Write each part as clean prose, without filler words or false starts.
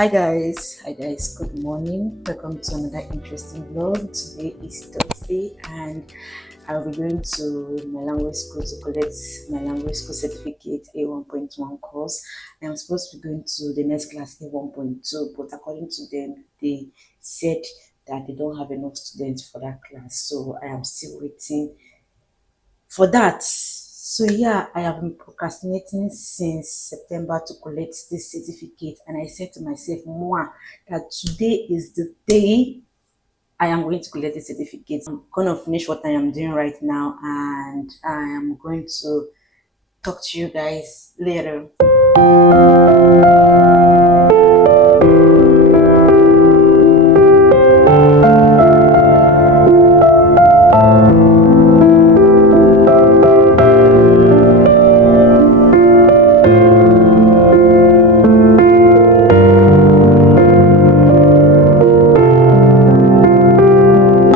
Hi guys, good morning. Welcome to another interesting vlog. Today is Thursday and I'll be going to my language school to collect my language school certificate A1.1 course. I am supposed to be going to the next class A1.2, but according to them, they said that they don't have enough students for that class. So I am still waiting for that. So yeah, I have been procrastinating since September to collect this certificate, and I said to myself, Mwah, that today is the day I am going to collect the certificate. I'm gonna finish what I am doing right now, and I am going to talk to you guys later.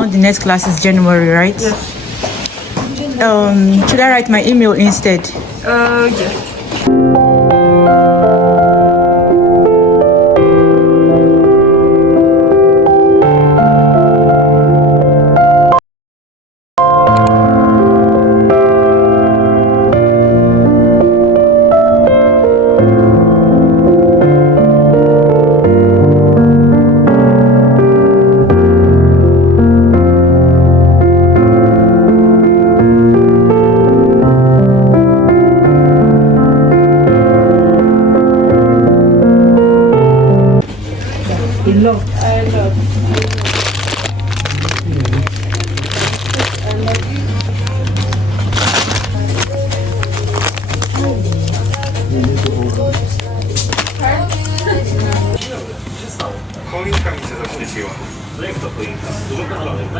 The next class is January, right? Yes. Should I write my email instead? Yes. 커닝감이 제작실이 지원 플레이스터 보이니까 무조건 하려고 했다?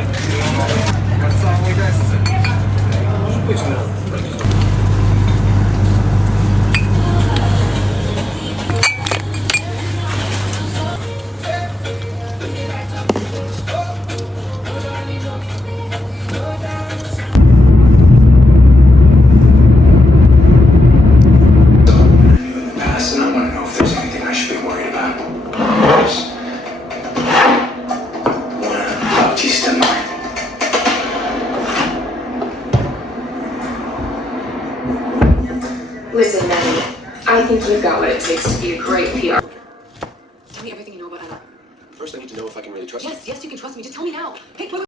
약속 한번 해줬어 충분히 주면 Listen, Maddie, I think you've got what it takes to be a great PR. Tell me everything you know about Anna. First I need to know if I can really trust you. Yes, you can trust me. Just tell me now. Pick one.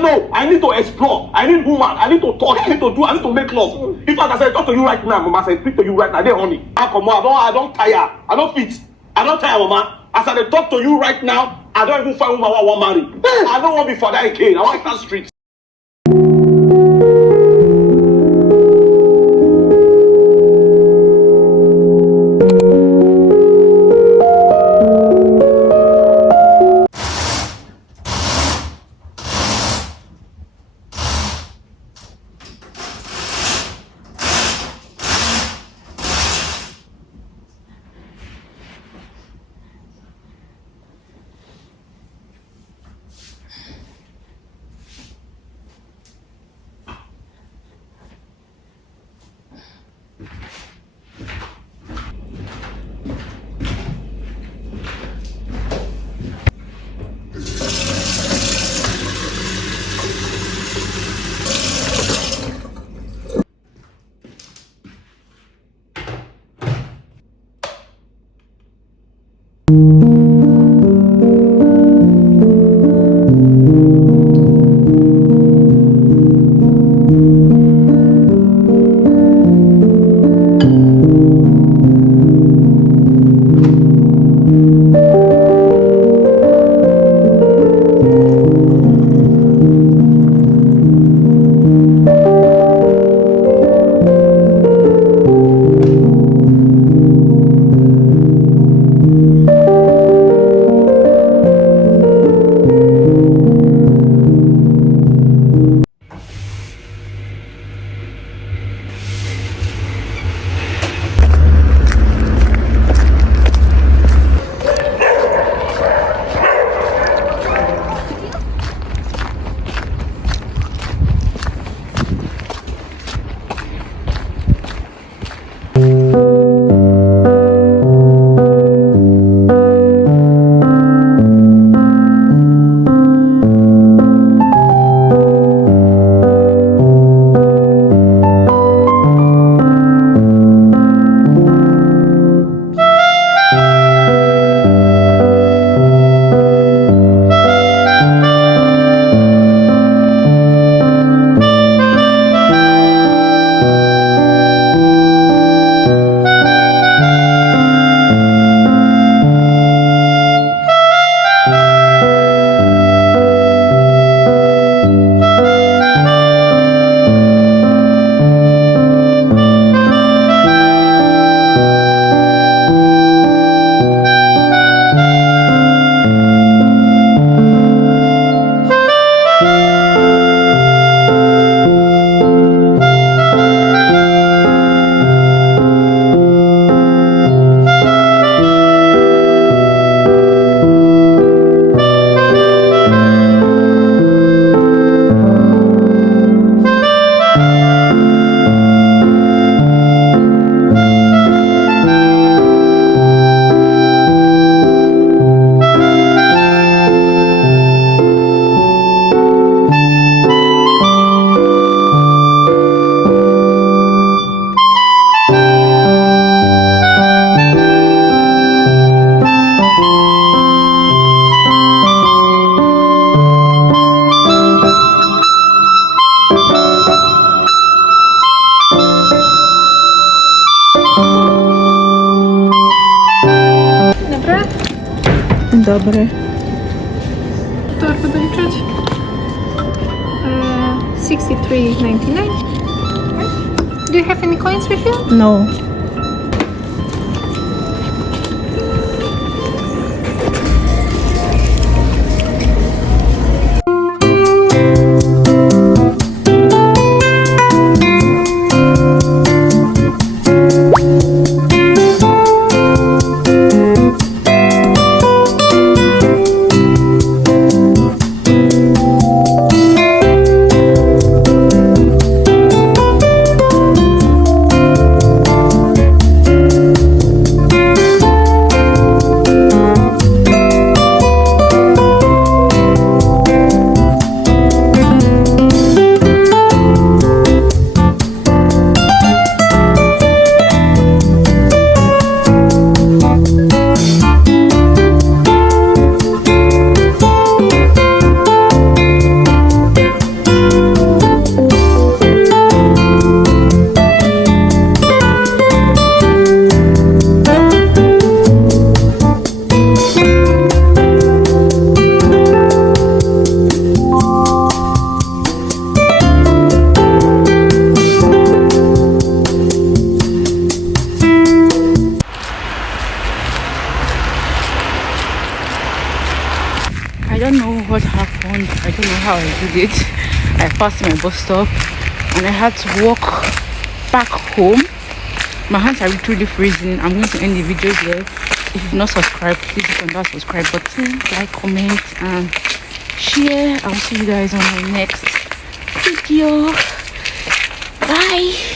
No, I need to explore. I need woman. I need to talk. I need to do. I need to make love. In fact, as I talk to you right now, Mama, I speak to you right now. They honey. I come on. I don't tire. I don't fit. I don't tire, Mama. As I talk to you right now, I don't even find woman I want marry. I don't want to be for that again. I want that street. Dobre. Torby doliczać? 63.99. Do you have any coins with you? No. I don't know what happened. I don't know how I did it. I passed my bus stop and I had to walk back home. My hands are literally freezing. I'm going to end the video here. If you've not subscribed, please hit on that subscribe button, like, comment, and share. I'll see you guys on my next video. Bye.